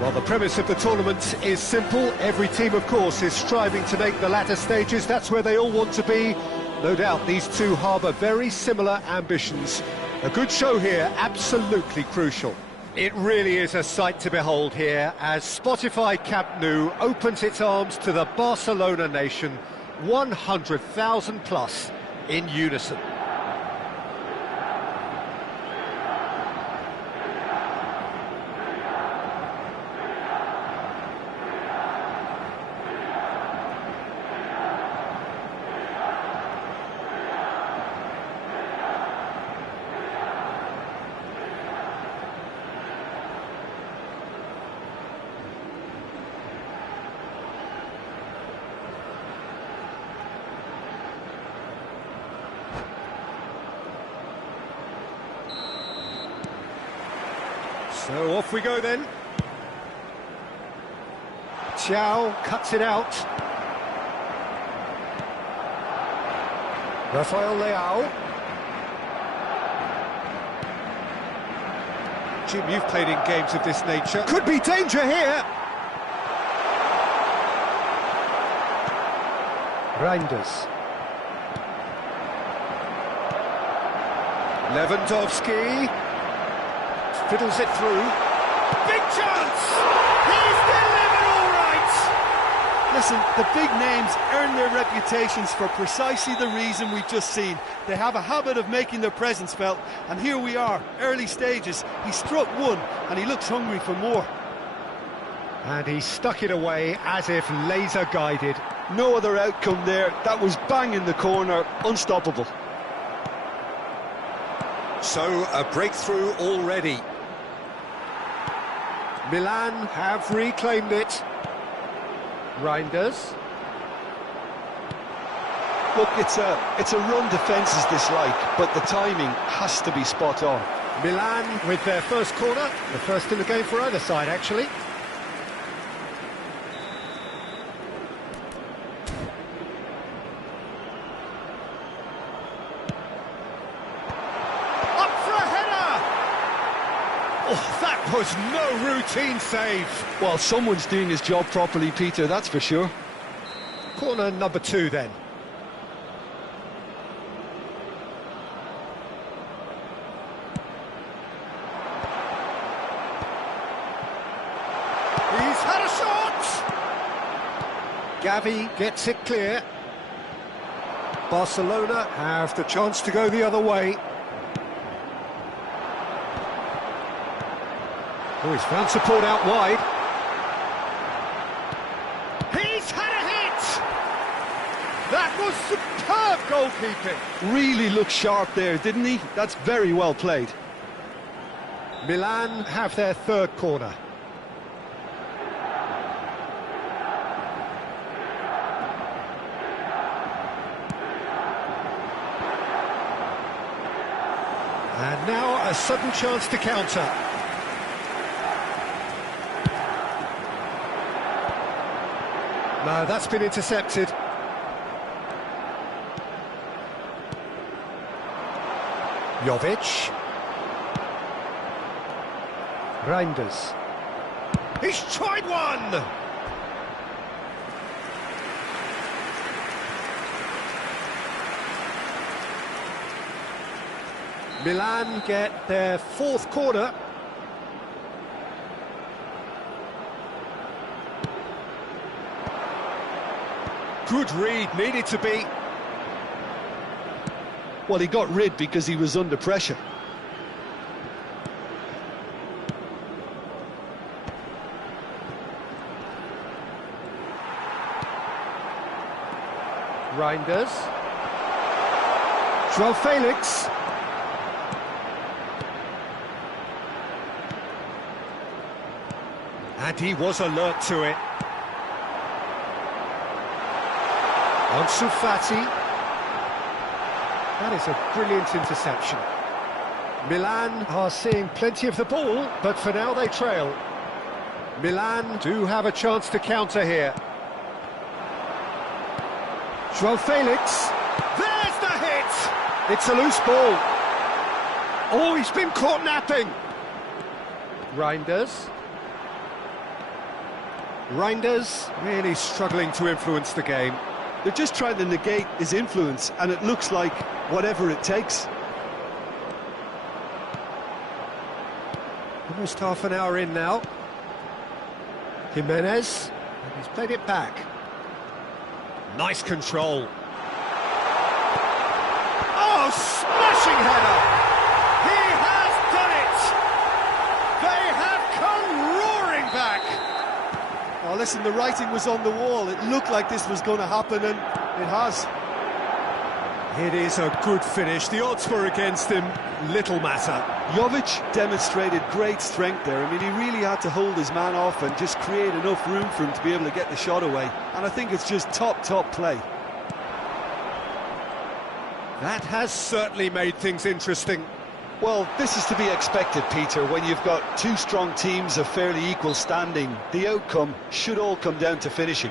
Well, the premise of the tournament is simple. Every team, of course, is striving to make the latter stages. That's where they all want to be. No doubt these two harbour very similar ambitions. A good show here, absolutely crucial. It really is a sight to behold here as Spotify Camp Nou opens its arms to the Barcelona nation, 100,000 plus in unison. So off we go then. Thiaw cuts it out. Rafael Leao. Jim, you've played in games of this nature. Could be danger here. Reinders. Lewandowski. Fiddles it through. Big chance! He's delivered all right! Listen, the big names earn their reputations for precisely the reason we've just seen. They have a habit of making their presence felt, and here we are, early stages. He struck one, and he looks hungry for more. And he stuck it away as if laser-guided. No other outcome there. That was bang in the corner, unstoppable. So, a breakthrough already. Milan have reclaimed it. Reinders. Look, it's a run defence is dislike, but the timing has to be spot on. Milan with their first corner, the first in the game for either side, actually. Oh, that was no routine save. Well, someone's doing his job properly, Peter, that's for sure. Corner number 2 then. He's had a shot! Gavi gets it clear. Barcelona have the chance to go the other way. Oh, he's found support out wide. He's had a hit! That was superb goalkeeping. Really looked sharp there, didn't he? That's very well played. Milan have their third corner. And now a sudden chance to counter. No, that's been intercepted. Jovic. Reinders. He's tried one! Milan get their fourth corner. Good read, needed to be. Well, he got rid because he was under pressure. Reinders. João Felix. And he was alert to it. Ansu Fati. That is a brilliant interception. Milan are seeing plenty of the ball, but for now they trail. Milan do have a chance to counter here. João Felix. There's the hit! It's a loose ball. Oh, he's been caught napping. Reinders. Reinders really struggling to influence the game. They're just trying to negate his influence, and it looks like whatever it takes. Almost half an hour in now. Jimenez, and he's played it back. Nice control. Oh, smashing header! He has done it! They have come roaring back! Oh, listen, the writing was on the wall. It looked like this was going to happen, and it has. It is a good finish. The odds were against him. Little matter. Jovic demonstrated great strength there. I mean, he really had to hold his man off and just create enough room for him to be able to get the shot away. And I think it's just top play. That has certainly made things interesting. Well, this is to be expected, Peter. When you've got two strong teams of fairly equal standing, the outcome should all come down to finishing.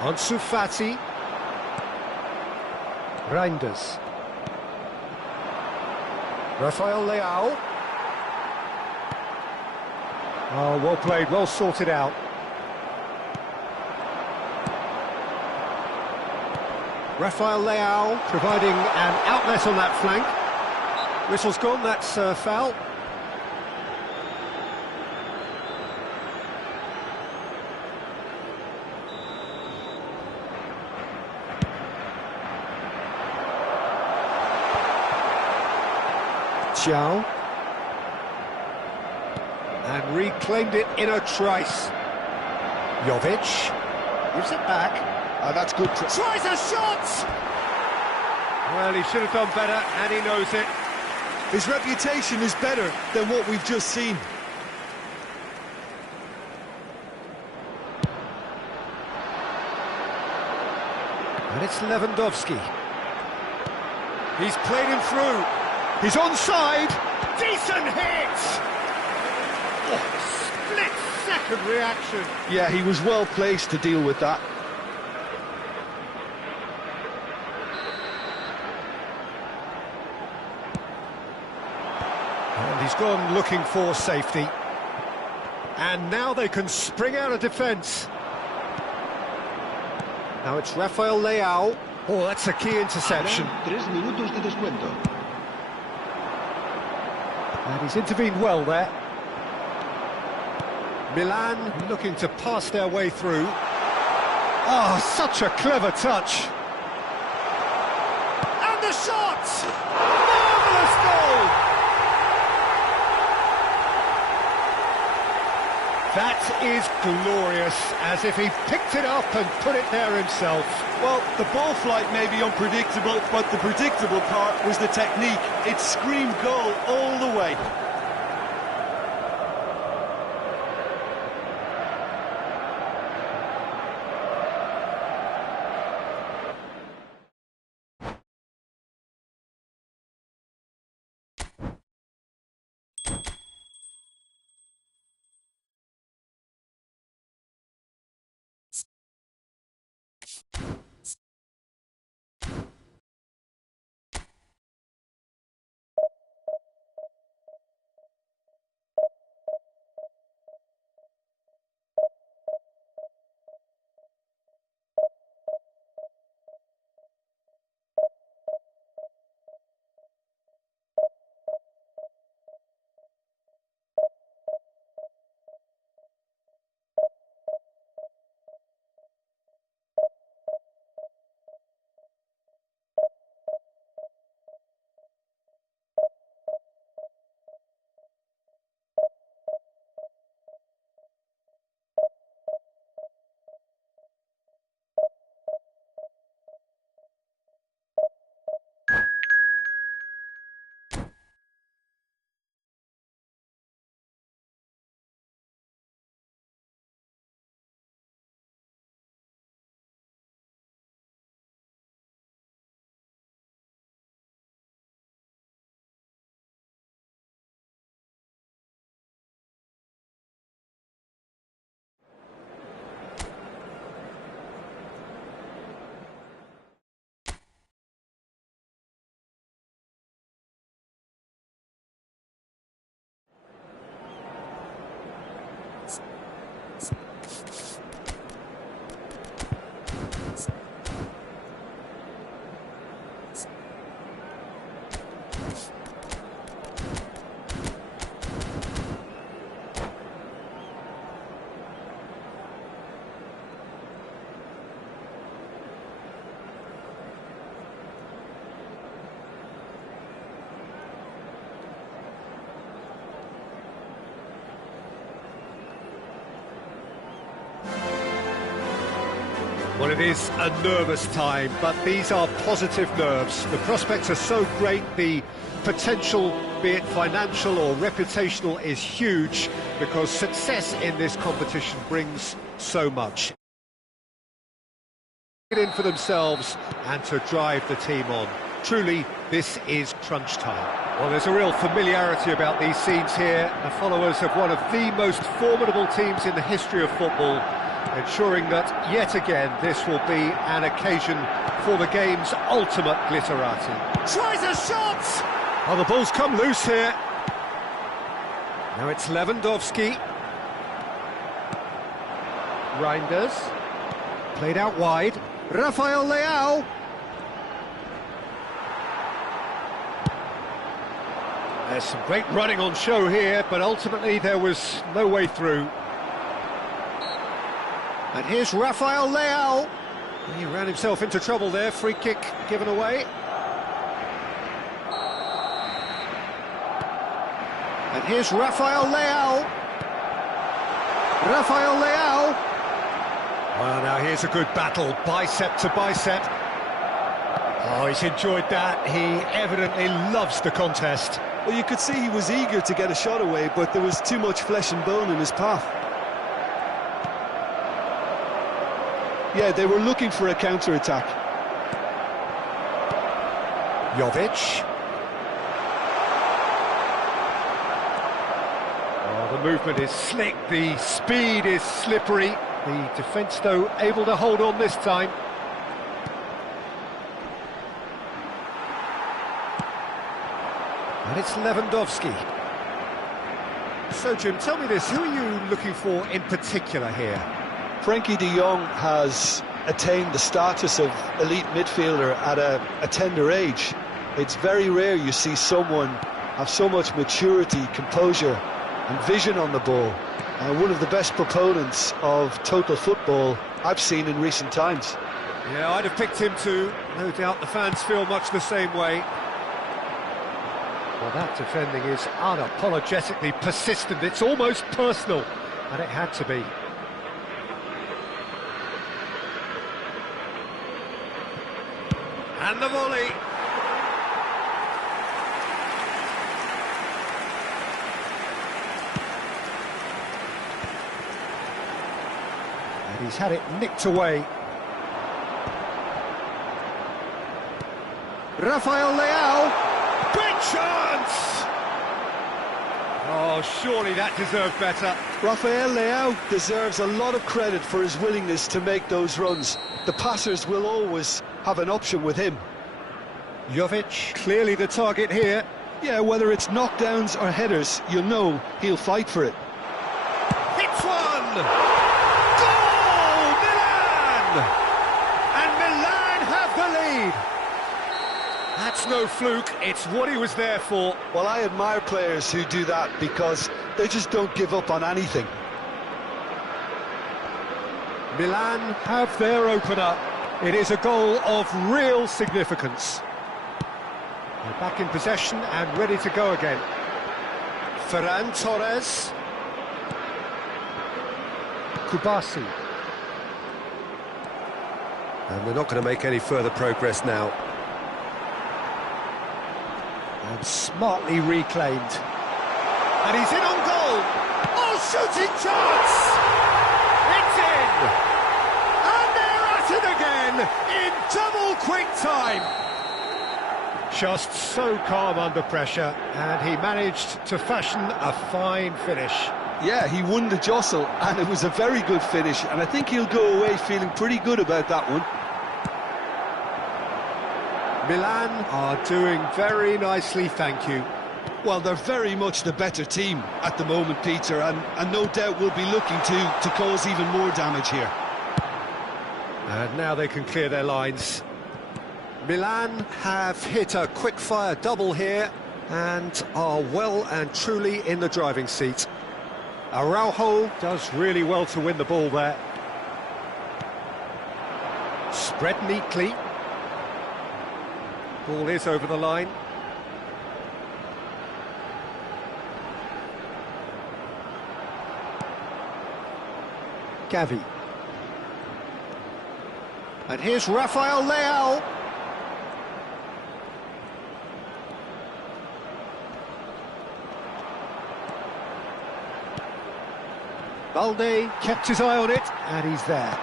Ansu Fati. Reinders. Rafael Leao. Oh, well played, well sorted out. Rafael Leao providing an outlet on that flank. Whistle's gone, that's foul. And reclaimed it in a trice. Jovic gives it back. That's good. Tries a shot! Well, he should have done better, and he knows it. His reputation is better than what we've just seen. And it's Lewandowski. He's played him through. He's onside. Decent hit! Oh, split-second reaction. Yeah, he was well placed to deal with that. And he's gone looking for safety. And now they can spring out of defence. Now it's Rafael Leao. Oh, that's a key interception. 3 minutos de descuento. And he's intervened well there. Milan looking to pass their way through. Oh, such a clever touch. And the shot! Marvellous goal! That is glorious, as if he picked it up and put it there himself. Well, the ball flight may be unpredictable, but the predictable part was the technique. It screamed goal all the way. Well, it is a nervous time, but these are positive nerves. The prospects are so great, the potential, be it financial or reputational, is huge, because success in this competition brings so much. Get in for themselves and to drive the team on. Truly, this is crunch time. Well, there's a real familiarity about these scenes here. The followers of one of the most formidable teams in the history of football, ensuring that, yet again, this will be an occasion for the game's ultimate glitterati. Tries a shot! Oh, the ball's come loose here. Now it's Lewandowski. Reinders. Played out wide. Rafael Leao. There's some great running on show here, but ultimately there was no way through. And here's Rafael Leao. He ran himself into trouble there, free kick given away. And here's Rafael Leao. Rafael Leao. Well, now here's a good battle, bicep to bicep. Oh, he's enjoyed that. He evidently loves the contest. Well, you could see he was eager to get a shot away, but there was too much flesh and bone in his path. Yeah, they were looking for a counter-attack. Jovic. Oh, the movement is slick, the speed is slippery. The defence, though, able to hold on this time. And it's Lewandowski. So, Jim, tell me this, who are you looking for in particular here? Frankie de Jong has attained the status of elite midfielder at a tender age. It's very rare you see someone have so much maturity, composure and vision on the ball. One of the best proponents of total football I've seen in recent times. Yeah, I'd have picked him too. No doubt the fans feel much the same way. Well, that defending is unapologetically persistent. It's almost personal, and it had to be. And the volley. And he's had it nicked away. Rafael Leao. Big chance! Oh, surely that deserved better. Rafael Leao deserves a lot of credit for his willingness to make those runs. The passers will always have an option with him. Jovic, clearly the target here. Yeah, whether it's knockdowns or headers, you'll know he'll fight for it. Hits one! Goal! Milan! And Milan have the lead. That's no fluke, it's what he was there for. Well, I admire players who do that because they just don't give up on anything. Milan have their opener. It is a goal of real significance. They're back in possession and ready to go again. Ferran Torres. Kubasi. And they're not going to make any further progress now. And smartly reclaimed. And he's in on goal! Oh, shooting chance! It's in! And they're at it again, in double quick time! Just so calm under pressure, and he managed to fashion a fine finish. Yeah, he won the jostle, and it was a very good finish, and I think he'll go away feeling pretty good about that one. Milan are doing very nicely, thank you. Well, they're very much the better team at the moment, Peter, and no doubt will be looking to cause even more damage here. And now they can clear their lines. Milan have hit a quick-fire double here and are well and truly in the driving seat. Araujo does really well to win the ball there. Spread neatly. Ball is over the line. Gavi. And here's Rafael Leao. Balde kept his eye on it, and he's there.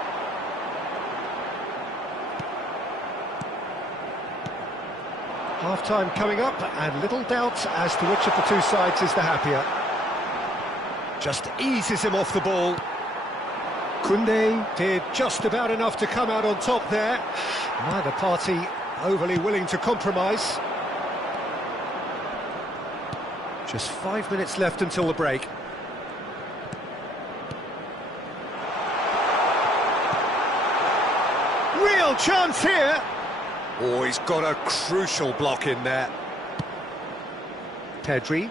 Half-time coming up, and little doubt as to which of the two sides is the happier. Just eases him off the ball. Koundé did just about enough to come out on top there. Neither party overly willing to compromise. Just 5 minutes left until the break. Real chance here. Oh, he's got a crucial block in there. Pedri.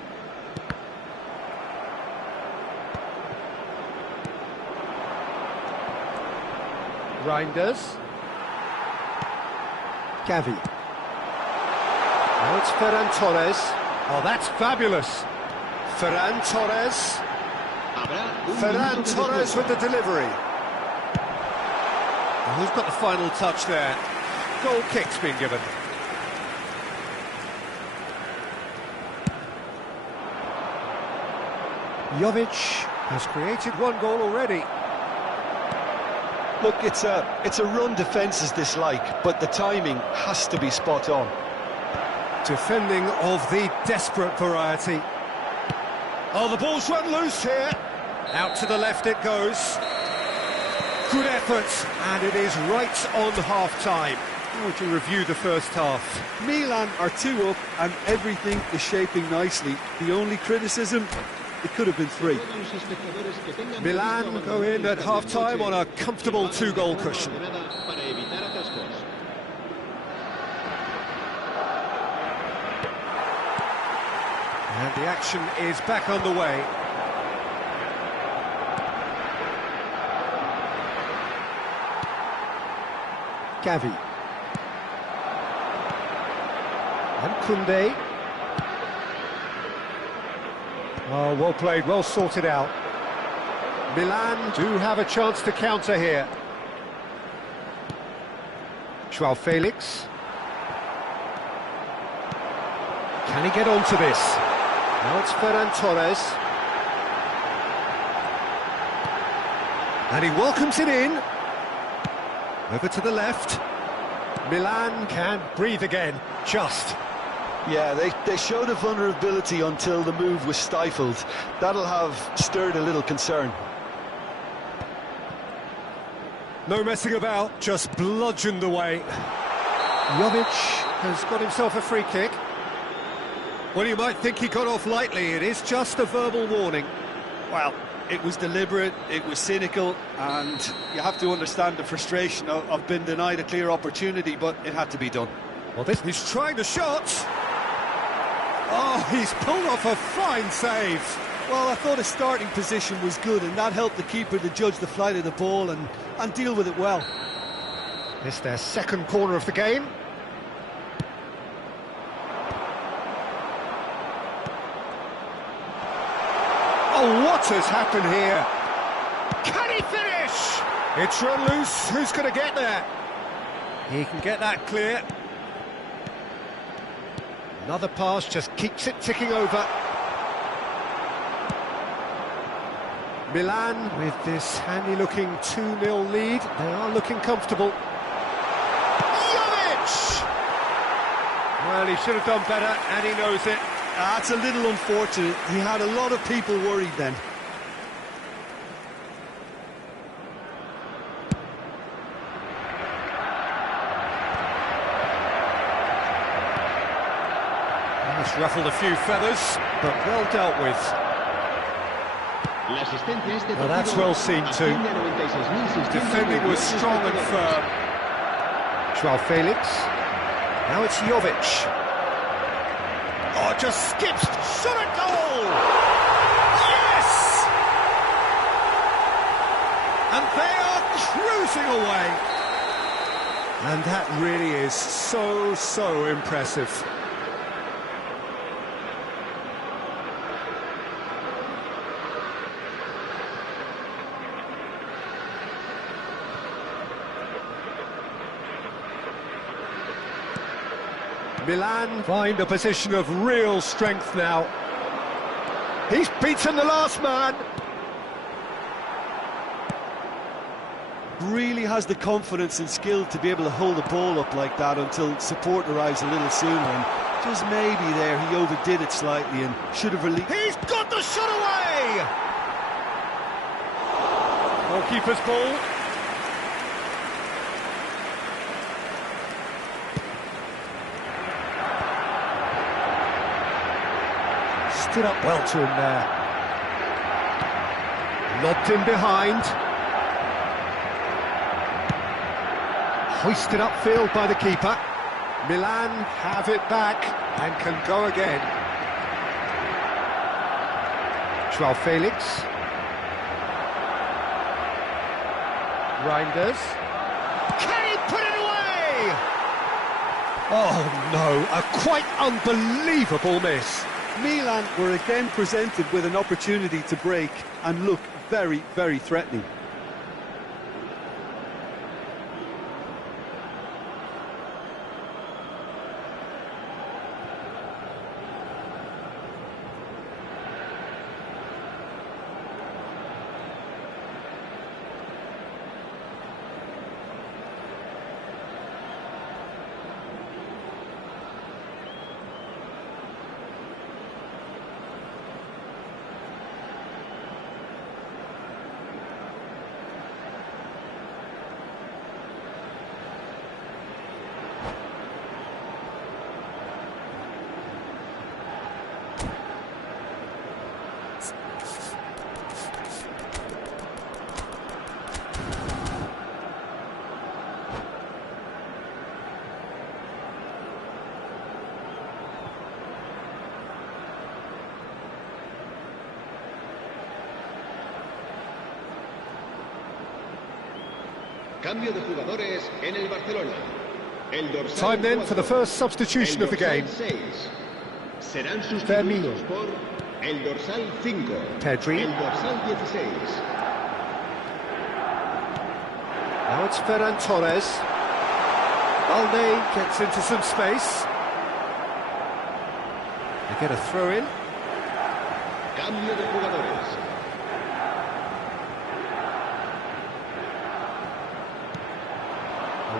Reinders. Gavi. Now it's Ferran Torres. Oh, that's fabulous. Ferran Torres. Ferran Torres with the delivery. And who's got the final touch there? Goal kick's been given. Jovic has created one goal already. Look, it's a run defence is dislike, but the timing has to be spot on. Defending of the desperate variety. Oh, the ball's run loose here. Out to the left it goes. Good effort, and it is right on half-time. How would you review the first half? Milan are 2 up, and everything is shaping nicely. The only criticism, it could have been 3. Milan go in at half-time on a comfortable 2-goal cushion. And the action is back underway. Gavi. And Koundé. Oh, well played, well sorted out. Milan do have a chance to counter here. Joao Felix. Can he get onto this? Now it's Ferran Torres. And he welcomes it in. Over to the left. Milan can breathe again, just. Yeah, they showed a vulnerability until the move was stifled. That'll have stirred a little concern. No messing about, just bludgeoned away. Jovic has got himself a free kick. Well, you might think he got off lightly, it is just a verbal warning. Well, it was deliberate, it was cynical, and you have to understand the frustration of being denied a clear opportunity, but it had to be done. Well, he's trying the shot. Oh, he's pulled off a fine save. Well, I thought his starting position was good, and that helped the keeper to judge the flight of the ball and deal with it well. It's their second corner of the game. Oh, what has happened here? Can he finish? It's run loose. Who's going to get there? He can get that clear. Another pass just keeps it ticking over. Milan with this handy-looking 2-0 lead. They are looking comfortable. Jovic! Well, he should have done better, and he knows it. That's a little unfortunate. He had a lot of people worried then. He's ruffled a few feathers, but well dealt with. Well, that's well seen too. His defending was strong and firm. Joao Felix. Now it's Jovic. Oh, just skips. Shot at goal! Yes! And they are cruising away. And that really is so impressive. Milan find a position of real strength now. He's beaten the last man. Really has the confidence and skill to be able to hold the ball up like that until support arrives a little sooner, and just maybe there he overdid it slightly and should have released. He's got the shot away! Goalkeeper's ball. Stood up well to him there. Lobbed in behind. Hoisted upfield by the keeper. Milan have it back and can go again. Joao Felix. Reinders. Can he put it away? Oh no, a quite unbelievable miss. Milan were again presented with an opportunity to break and look very, very threatening. Cambio de jugadores en el Barcelona. El dorsal Time then for the first substitution of the game. 6 serán sustituidos por el dorsal 5, Pedri. el dorsal 16. Now it's Ferran Torres. Balde gets into some space. They get a throw in. Cambio de jugadores.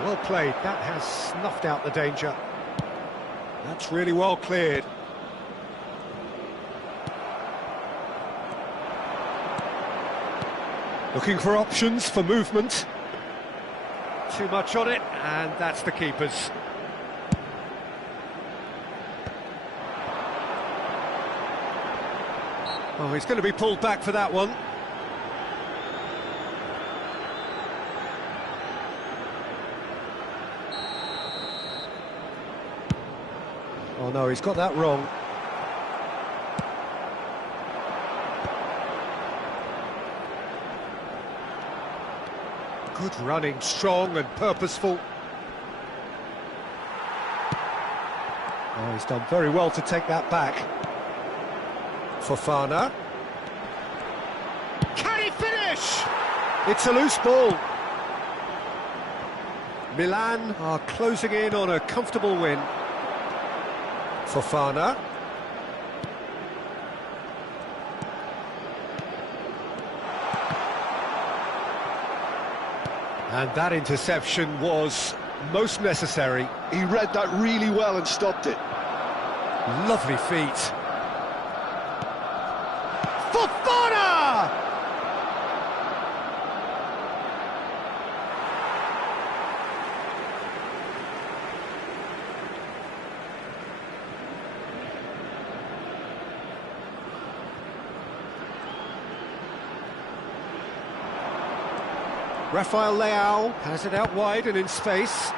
Well played, that has snuffed out the danger. That's really well cleared. Looking for options for movement. Too much on it, and that's the keeper's. Oh, he's going to be pulled back for that one. Oh no, he's got that wrong. Good running, strong and purposeful. Oh, he's done very well to take that back. Fofana. Can he finish? It's a loose ball. Milan are closing in on a comfortable win. Fofana. And that interception was most necessary. He read that really well and stopped it. Lovely feet. Fofana! Rafael Leao has it out wide and in space.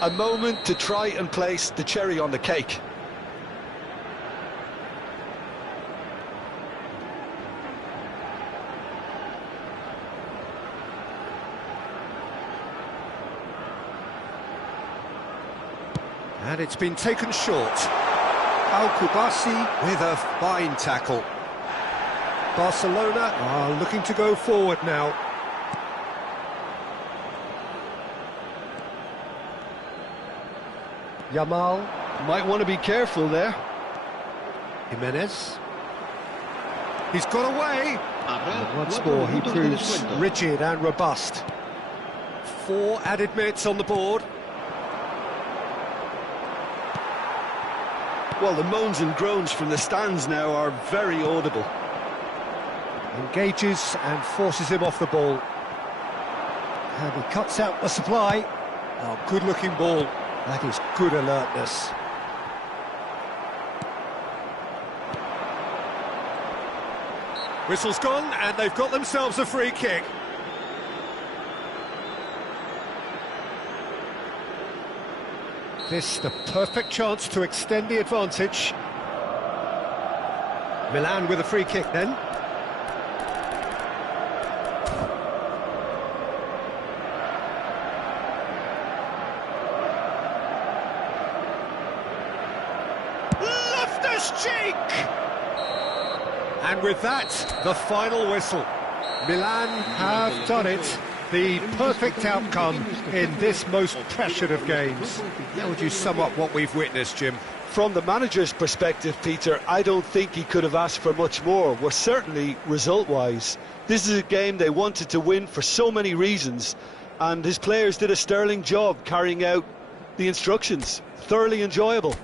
A moment to try and place the cherry on the cake. And it's been taken short. Al-Kubasi with a fine tackle. Barcelona are looking to go forward now. Yamal. Might want to be careful there. Jimenez. He's got away. Habrá Once 4 more, he minutos de proves descuento. rigid and robust. 4 added minutes on the board. Well, the moans and groans from the stands now are very audible. Engages and forces him off the ball. And he cuts out the supply. Oh, good-looking ball. That is good alertness. Whistle's gone, and they've got themselves a free kick. This the perfect chance to extend the advantage. Milan with a free kick then. Cheek! And with that, the final whistle. Milan have done it. The perfect outcome in this most pressured of games. How would you sum up what we've witnessed, Jim? From the manager's perspective, Peter, I don't think he could have asked for much more. Well, certainly result-wise. This is a game they wanted to win for so many reasons, and his players did a sterling job carrying out the instructions. Thoroughly enjoyable.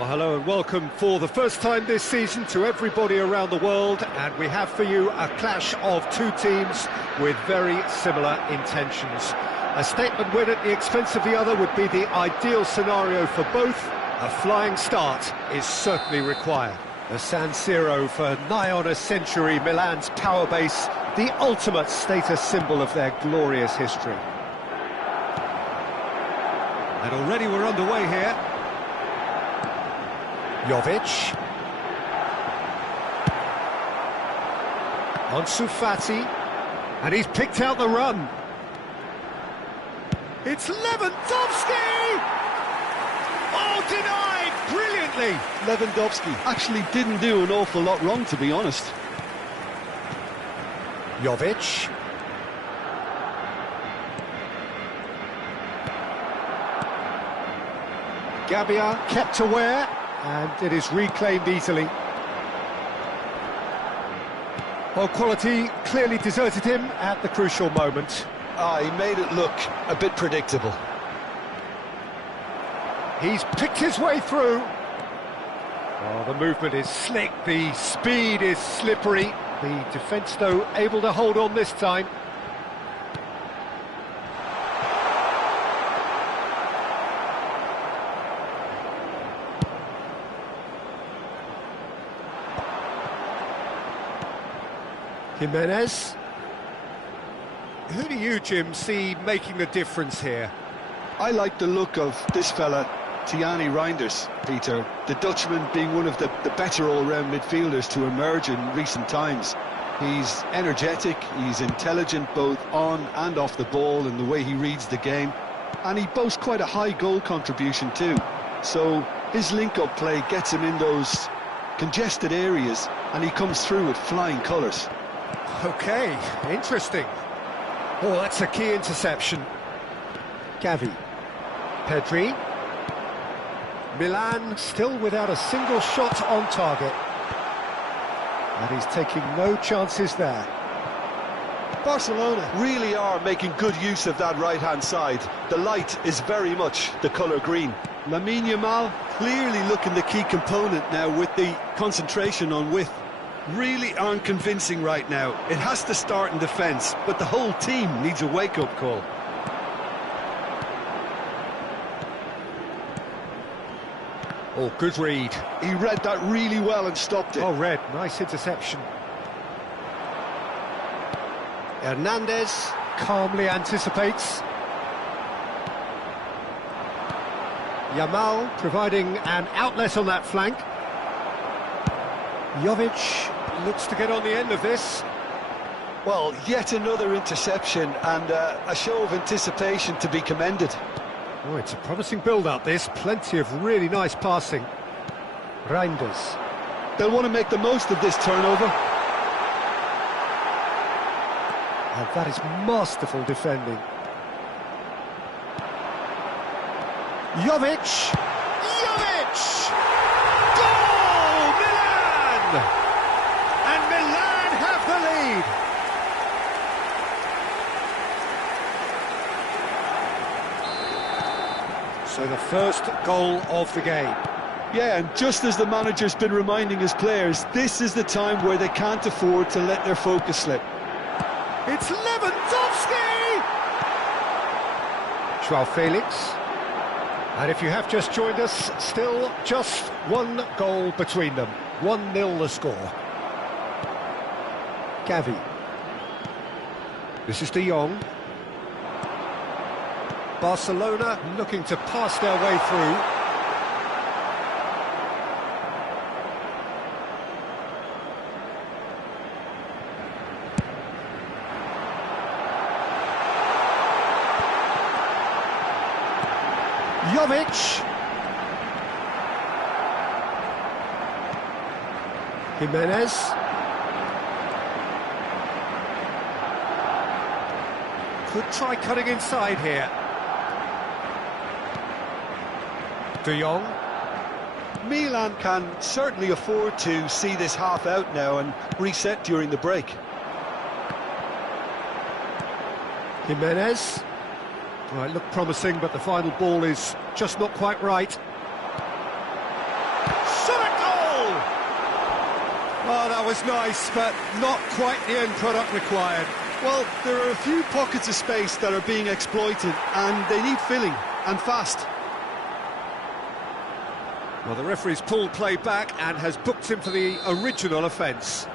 Well, hello and welcome for the first time this season to everybody around the world, and we have for you a clash of two teams with very similar intentions. A statement win at the expense of the other would be the ideal scenario for both. A flying start is certainly required. The San Siro for nigh on a century, Milan's power base, the ultimate status symbol of their glorious history. And already we're underway here. Jovic. Ansu Fati. And he's picked out the run. It's Lewandowski! Oh, denied brilliantly! Lewandowski actually didn't do an awful lot wrong, to be honest. Jovic. Gabbia kept aware, and it is reclaimed easily. Well, quality clearly deserted him at the crucial moment. He made it look a bit predictable. He's picked his way through. Oh, the movement is slick, the speed is slippery. The defence, though, able to hold on this time. Jimenez. Who do you, Jim, see making the difference here? I like the look of this fella, Thierry Reinders, Peter. The Dutchman being one of the better all-round midfielders to emerge in recent times. He's energetic, he's intelligent both on and off the ball in the way he reads the game. And he boasts quite a high goal contribution too. So his link-up play gets him in those congested areas and he comes through with flying colours. Okay, interesting. Oh, that's a key interception. Gavi. Pedri. Milan still without a single shot on target. And he's taking no chances there. Barcelona really are making good use of that right-hand side. The light is very much the colour green. Lamine Yamal clearly looking the key component now with the concentration on width. Really aren't convincing right now. It has to start in defence, but the whole team needs a wake-up call. Oh, good read. He read that really well and stopped it. Oh, read. Nice interception. Hernandez calmly anticipates. Yamal providing an outlet on that flank. Jovic looks to get on the end of this. Well, yet another interception and a show of anticipation to be commended. Oh, it's a promising build-up, this. Plenty of really nice passing. Reinders. They'll want to make the most of this turnover. And that is masterful defending. Jovic! Jovic! Goal! Milan! And Milan have the lead! So the first goal of the game. Yeah, and just as the manager's been reminding his players, this is the time where they can't afford to let their focus slip. It's Lewandowski! Joao Felix. And if you have just joined us, still just one goal between them. 1-0 the score. Gavi. This is De Jong. Barcelona looking to pass their way through. Jovic. Jimenez. Could try cutting inside here. De Jong. Milan can certainly afford to see this half out now and reset during the break. Jimenez. Well, it looked promising, but the final ball is just not quite right. Oh, that was nice, but not quite the end product required. Well, there are a few pockets of space that are being exploited, and they need filling, and fast. Well, the referee's pulled play back and has booked him for the original offence.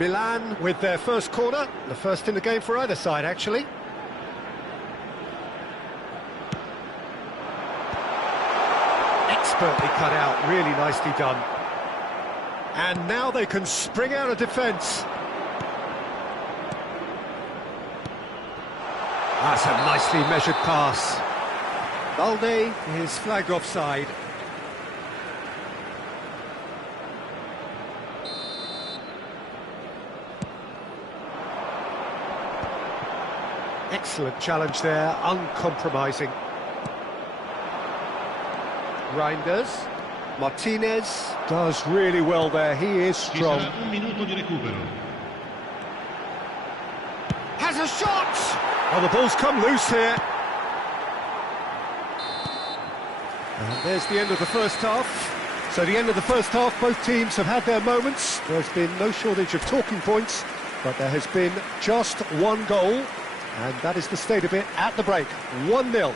Milan with their first corner, the first in the game for either side, actually. Expertly cut out, really nicely done. And now they can spring out of defence. That's a nicely measured pass. Balde is flagged offside. Excellent challenge there, uncompromising. Reinders, Martinez does really well there, he is strong. Has a shot! Oh, the ball's come loose here. And there's the end of the first half. So the end of the first half, both teams have had their moments. There's been no shortage of talking points, but there has been just one goal. And that is the state of it at the break, 1-0.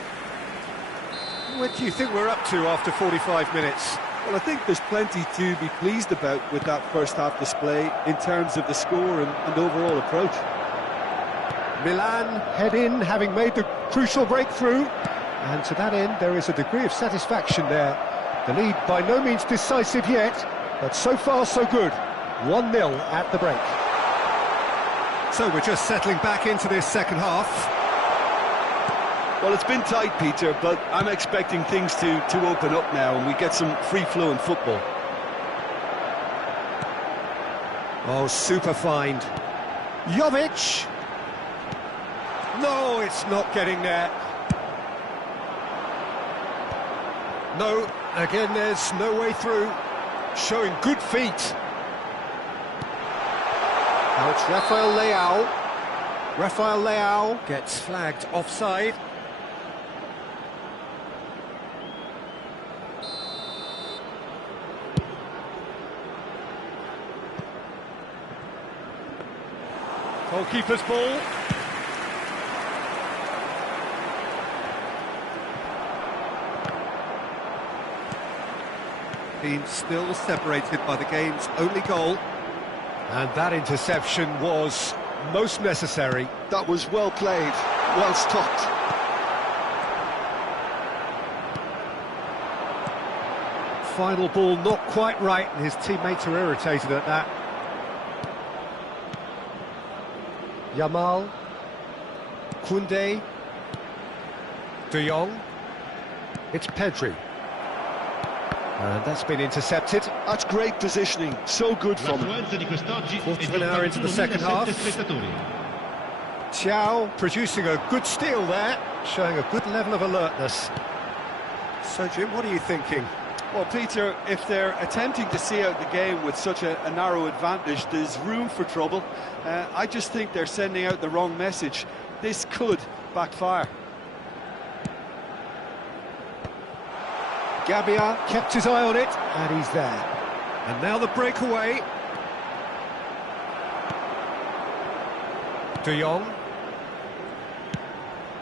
What do you think we're up to after 45 minutes? Well, I think there's plenty to be pleased about with that first half display in terms of the score and overall approach. Milan head in, having made the crucial breakthrough. And to that end, there is a degree of satisfaction there. The lead by no means decisive yet, but so far so good. 1-0 at the break. So we're just settling back into this second half. Well, it's been tight, Peter, but I'm expecting things to open up now and we get some free-flowing football. Oh, super find. Jovic! No, it's not getting there. No, again, there's no way through. Showing good feet. Now it's Rafael Leao. Rafael Leao gets flagged offside. Goalkeeper's ball. Being still separated by the game's only goal. And that interception was most necessary. That was well played, well stopped. Final ball not quite right, and his teammates are irritated at that. Yamal, Koundé, De Jong, it's Pedri. And that's been intercepted. That's great positioning, so good from him. Quarter of an hour into the second half. Thiaw producing a good steal there, showing a good level of alertness. So, Jim, what are you thinking? Well, Peter, if they're attempting to see out the game with such a narrow advantage, there's room for trouble. I just think they're sending out the wrong message. This could backfire. Gabbia kept his eye on it, and he's there. And now the breakaway. De Jong.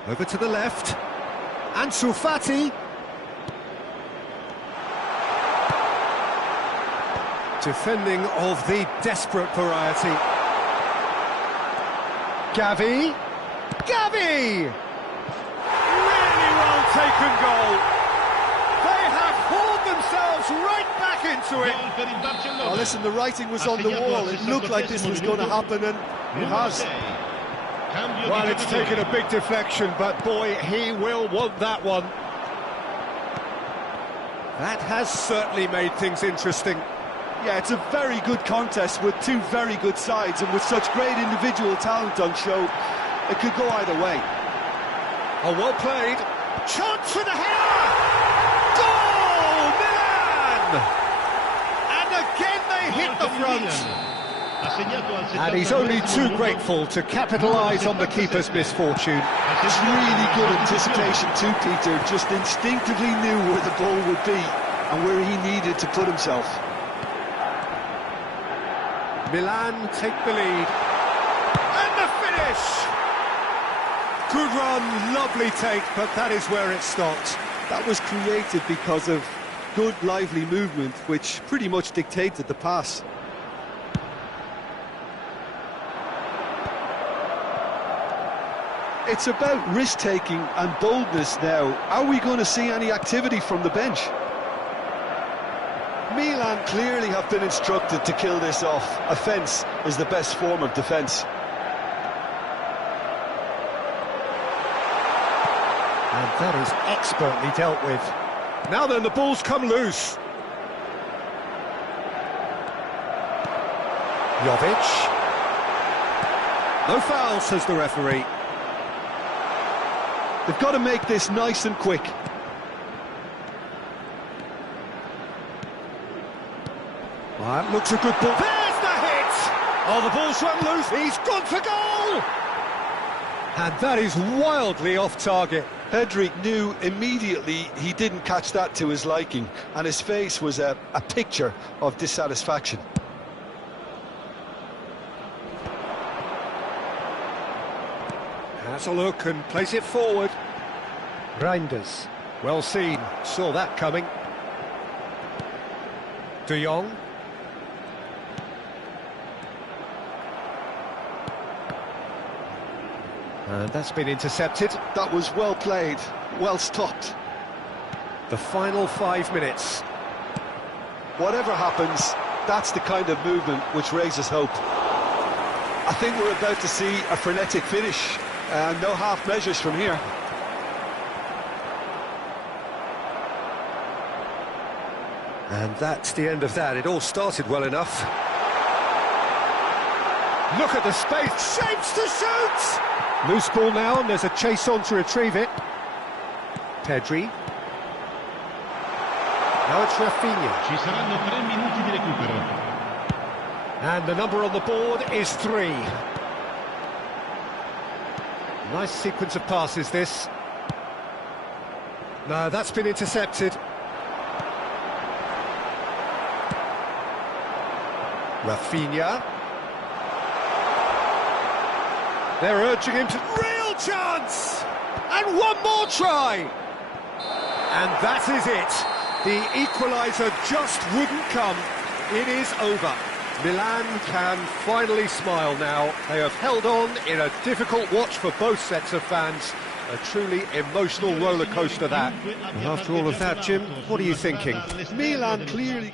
Over to the left. Ansu Fati. Defending of the desperate variety. Gavi. Gavi! Really well taken goal. They have hauled themselves right back into it. Oh, listen, the writing was on the wall. It looked like this was going to happen, and it has. Well, it's taken a big deflection, but boy, he will want that one. That has certainly made things interesting. Yeah, it's a very good contest with two very good sides, and with such great individual talent on show, it could go either way. Oh, well played. Chance for the header! Goal, Milan! And again they hit the front. And he's only too grateful to capitalise on the keeper's misfortune. It's really good anticipation too, Peter. Just instinctively knew where the ball would be and where he needed to put himself. Milan take the lead. And the finish! Good run, lovely take, but that is where it stopped. That was created because of good, lively movement, which pretty much dictated the pass. It's about risk-taking and boldness now. Are we going to see any activity from the bench? Milan clearly have been instructed to kill this off. Offence is the best form of defence. And that is expertly dealt with. Now then, the ball's come loose. Jovic. No foul, says the referee. They've got to make this nice and quick. Well, that looks a good ball. There's the hit! Oh, the ball's run loose. He's gone for goal! And that is wildly off target. Pedri knew immediately he didn't catch that to his liking, and his face was a picture of dissatisfaction. Has a look and plays it forward. Reinders, well seen, saw that coming. De Jong. And that's been intercepted. That was well played, well stopped. The final 5 minutes. Whatever happens, that's the kind of movement which raises hope. I think we're about to see a frenetic finish. No half measures from here. And that's the end of that. It all started well enough. Look at the space. Shapes to shoot! Loose ball now, and there's a chase on to retrieve it. Pedri. Now it's Rafinha. Ci saranno 3 minuti di recupero. And the number on the board is 3. Nice sequence of passes, this. No, that's been intercepted. Rafinha. They're urging him to... Real chance! And one more try! And that is it. The equaliser just wouldn't come. It is over. Milan can finally smile now. They have held on in a difficult watch for both sets of fans. A truly emotional roller coaster, that. And after all of that, Jim, what are you thinking? Milan clearly...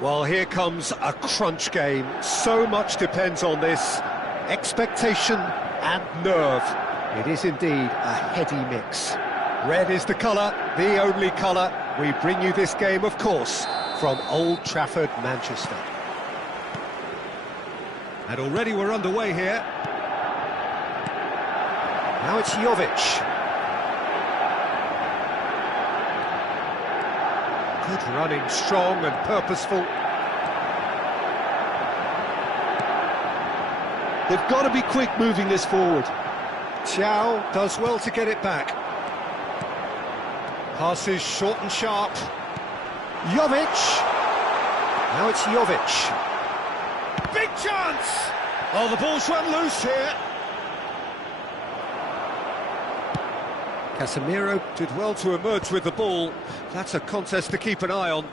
Well, here comes a crunch game. So much depends on this. Expectation and nerve. It is indeed a heady mix. Red is the colour, the only colour. We bring you this game, of course, from Old Trafford, Manchester. And already we're underway here. Now it's Jovic. Good running, strong and purposeful. They've got to be quick moving this forward. Chow does well to get it back. Passes short and sharp. Jovic. Now it's Jovic. Big chance! Oh, the ball's run loose here. Casemiro did well to emerge with the ball. That's a contest to keep an eye on.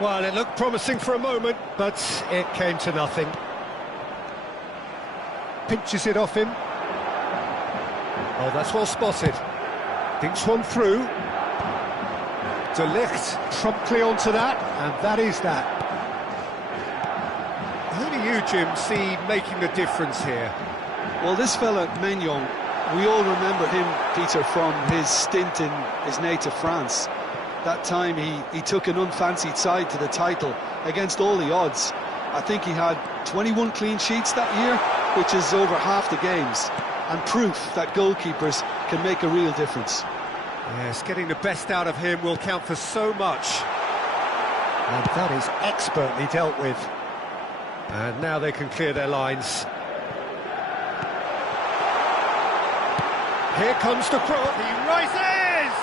Well, it looked promising for a moment, but it came to nothing. Pinches it off him. Oh, that's well spotted. Dinks one through. De Ligt promptly onto that, and that is that. Who do you, Jim, see making the difference here? Well, this fella, Maignan, we all remember him, Peter, from his stint in his native France. That time he took an unfancied side to the title against all the odds. I think he had 21 clean sheets that year, which is over half the games, and proof that goalkeepers can make a real difference. Yes, getting the best out of him will count for so much. And that is expertly dealt with. And now they can clear their lines. Here comes the cross. He rises!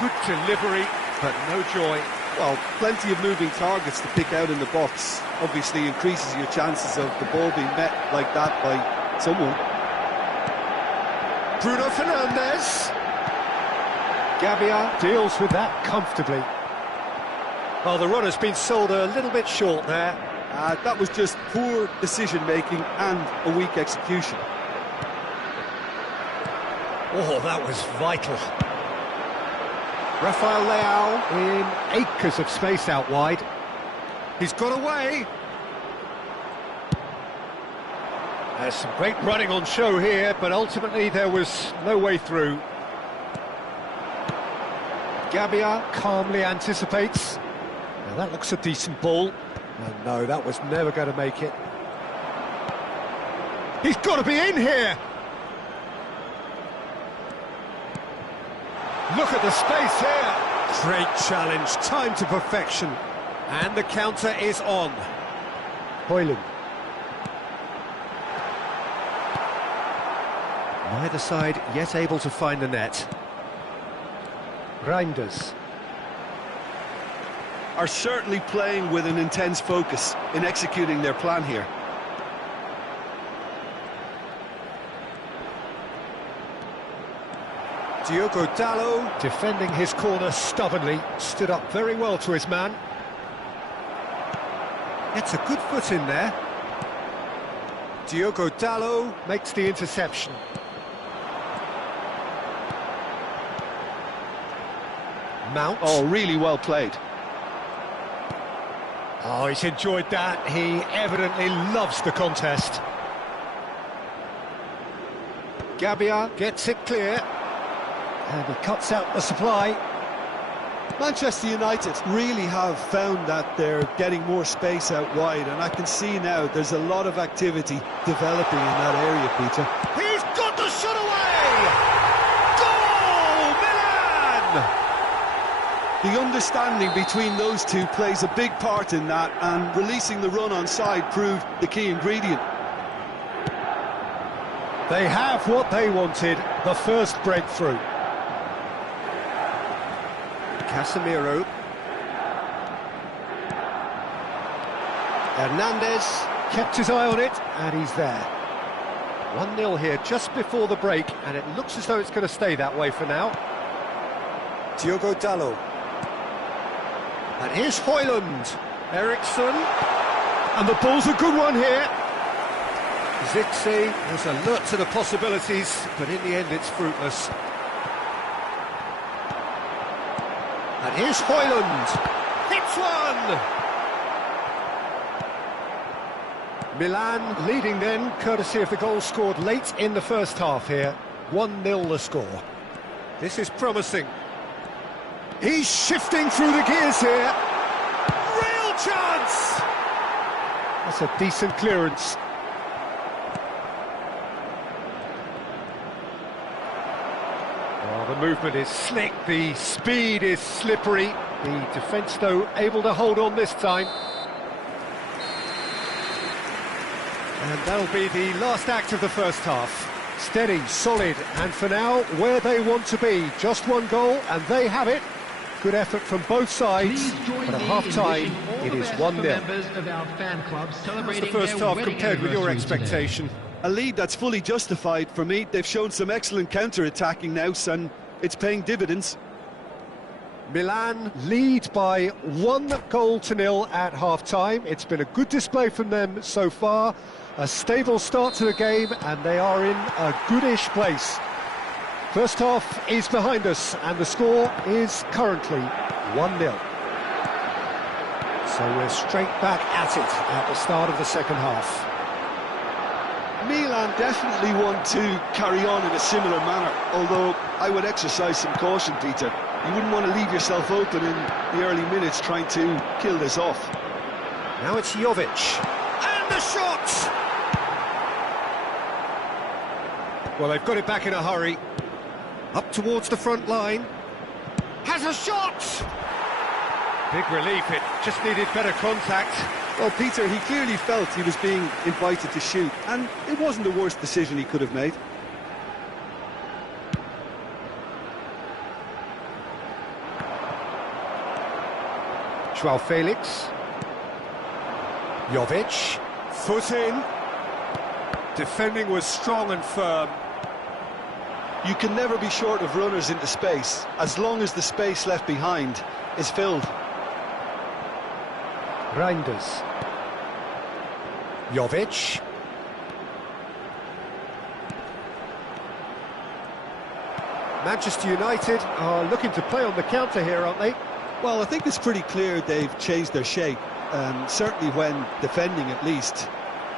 Good delivery, but no joy. Well, plenty of moving targets to pick out in the box. Obviously increases your chances of the ball being met like that by someone. Bruno Fernandes. Gabia deals with that comfortably. Well, the run has been sold a little bit short there. That was just poor decision-making and a weak execution. Oh, that was vital. Rafael Leao in acres of space out wide. He's got away. There's some great running on show here, but ultimately there was no way through. Gabia calmly anticipates. Now that looks a decent ball. And no, that was never going to make it. He's got to be in here! Look at the space here! Great challenge, time to perfection. And the counter is on. Højlund. Neither side yet able to find the net. Reinders. Are certainly playing with an intense focus in executing their plan here. Diogo Dalot, defending his corner stubbornly, stood up very well to his man. Gets a good foot in there. Diogo Dalot makes the interception. Mount. Oh, really well played. Oh, he's enjoyed that. He evidently loves the contest. Gabia gets it clear. And he cuts out the supply. Manchester United really have found that they're getting more space out wide, and I can see now there's a lot of activity developing in that area, Peter. He's got the shot away! Goal! Milan! The understanding between those two plays a big part in that, and releasing the run on side proved the key ingredient. They have what they wanted, the first breakthrough. Casemiro. Hernandez kept his eye on it, and he's there. 1-0 here just before the break, and it looks as though it's going to stay that way for now. Diogo Dalot. And here's Højlund. Eriksson. And the ball's a good one here. Zixi was alert to the possibilities, but in the end it's fruitless. And here's Højlund. Hits one! Milan leading then, courtesy of the goal scored late in the first half here. 1-0 the score. This is promising. He's shifting through the gears here. Real chance! That's a decent clearance. Oh, the movement is slick, the speed is slippery. The defence, though, able to hold on this time. And that'll be the last act of the first half. Steady, solid, and for now, where they want to be. Just one goal, and they have it. Good effort from both sides, but at half-time, it is 1-0. How's the first half compared with your expectation? A lead that's fully justified for me. They've shown some excellent counter-attacking now, and it's paying dividends. Milan lead by 1-0 at half-time. It's been a good display from them so far. A stable start to the game, and they are in a goodish place. First half is behind us, and the score is currently 1-0. So we're straight back at it at the start of the second half. Milan definitely want to carry on in a similar manner, although I would exercise some caution, Peter. You wouldn't want to leave yourself open in the early minutes trying to kill this off. Now it's Jovic. And the shot! Well, they've got it back in a hurry. Up towards the front line. Has a shot! Big relief, it just needed better contact. Well, Peter, he clearly felt he was being invited to shoot, and it wasn't the worst decision he could have made. João Felix. Jovic. Foot in. Defending was strong and firm. You can never be short of runners into space, as long as the space left behind is filled. Reinders. Jovic. Manchester United are looking to play on the counter here, aren't they? Well, I think it's pretty clear they've changed their shape, certainly when defending at least,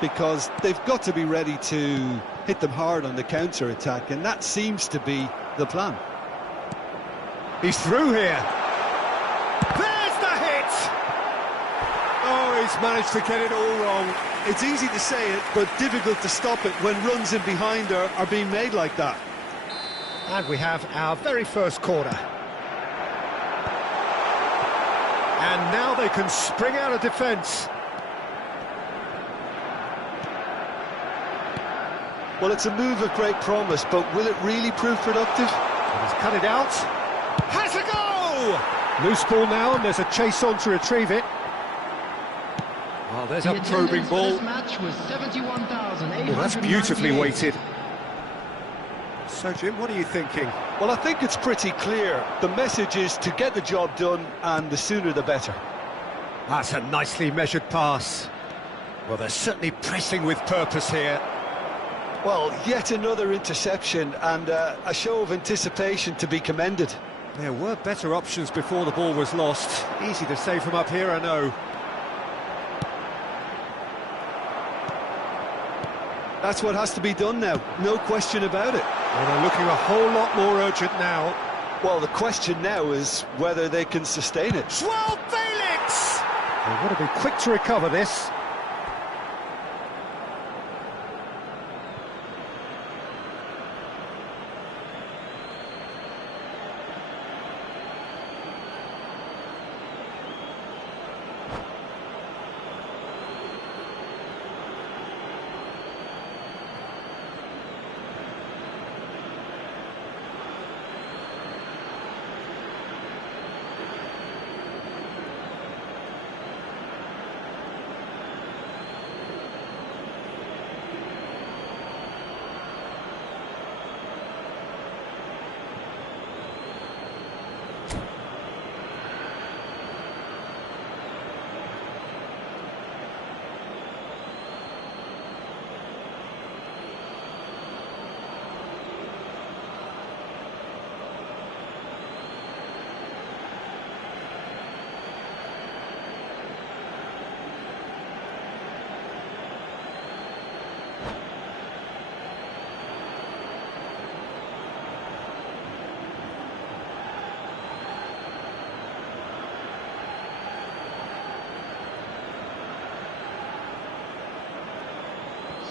because they've got to be ready to hit them hard on the counter-attack, and that seems to be the plan. He's through here. There's the hit! Oh, he's managed to get it all wrong. It's easy to say it, but difficult to stop it when runs in behind are being made like that. And we have our very first corner. And now they can spring out of defence. Well, it's a move of great promise, but will it really prove productive? He's cut it out. Has a go! Loose ball now, and there's a chase on to retrieve it. Oh, there's a probing ball. Oh, that's beautifully weighted. So, Jim, what are you thinking? Well, I think it's pretty clear. The message is to get the job done, and the sooner the better. That's a nicely measured pass. Well, they're certainly pressing with purpose here. Well, yet another interception, and a show of anticipation to be commended. There were better options before the ball was lost. Easy to say from up here, I know. That's what has to be done now, no question about it. Well, they're looking a whole lot more urgent now. Well, the question now is whether they can sustain it. João Felix! They've got to be quick to recover this.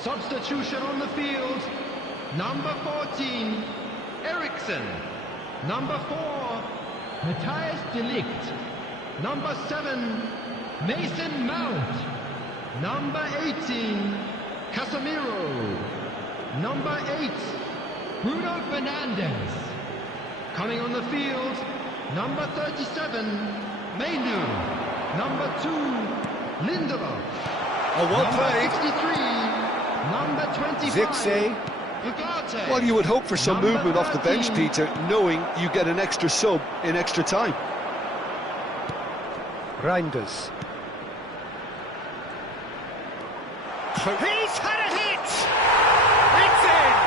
Substitution on the field. Number 14, Eriksson. Number 4, Matthias Delict. Number 7, Mason Mount. Number 18, Casemiro. Number 8, Bruno Fernandes. Coming on the field, number 37, Mainu. Number 2, Lindelof. Oh, well played. Number 63, number 25, Ugarte. Well, you would hope for some Number movement off the bench, 13. Peter, knowing you get an extra sub in extra time. Reinders. He's had a hit! It's in!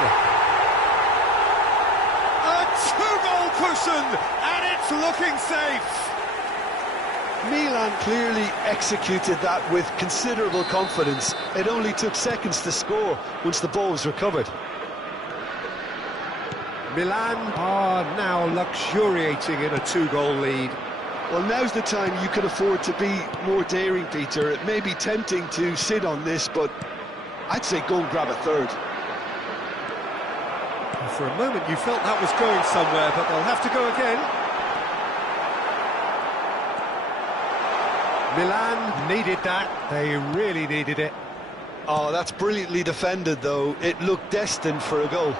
A two-goal cushion, and it's looking safe! Milan clearly executed that with considerable confidence. It only took seconds to score once the ball was recovered. Milan are now luxuriating in a two-goal lead. Well, now's the time you can afford to be more daring, Peter. It may be tempting to sit on this, but I'd say go and grab a third. For a moment you felt that was going somewhere, but they'll have to go again. Milan needed that. They really needed it. Oh, that's brilliantly defended, though. It looked destined for a goal.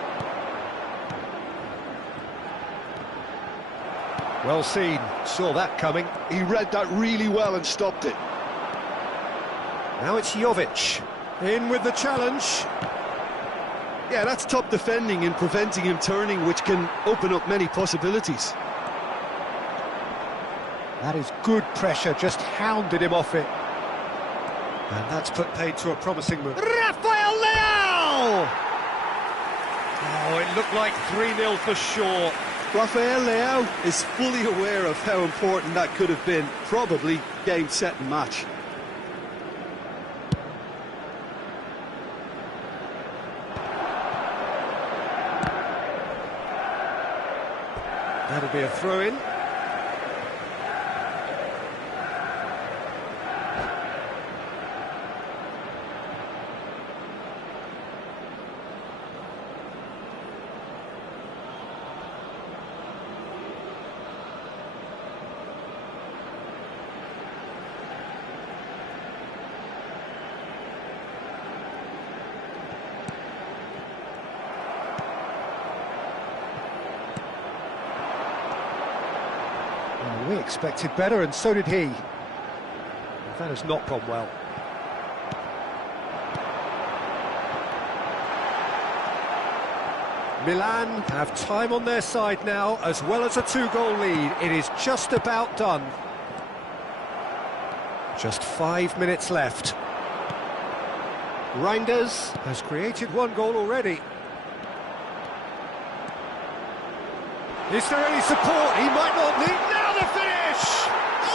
Well seen. Saw that coming. He read that really well and stopped it. Now it's Jovic. In with the challenge. Yeah, that's top defending and preventing him turning, which can open up many possibilities. That is good pressure, just hounded him off it. And that's put paid to a promising move. Rafael Leao! Oh, it looked like 3-0 for sure. Rafael Leao is fully aware of how important that could have been. Probably game, set and match. That'll be a throw-in. Well, we expected better, and so did he. That has not gone well. Milan have time on their side now, as well as a two-goal lead. It is just about done. Just 5 minutes left. Reinders has created one goal already. Is there any support? He might not need. Now the finish!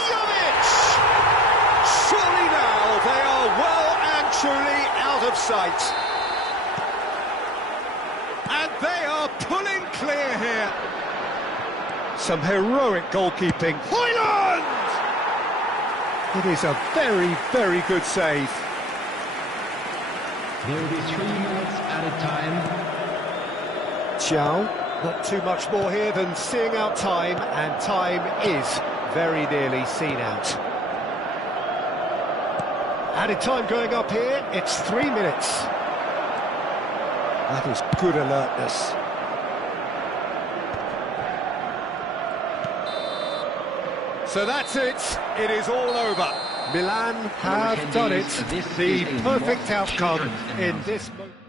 Jovic! Surely now they are well and truly out of sight. And they are pulling clear here. Some heroic goalkeeping. Højlund! It is a very, very good save. There will be 3 minutes at a time. Ciao. Not too much more here than seeing out time, and time is very nearly seen out. Added time going up here, it's 3 minutes. That is good alertness. So that's it, it is all over. Milan have done it, the perfect outcome in this moment.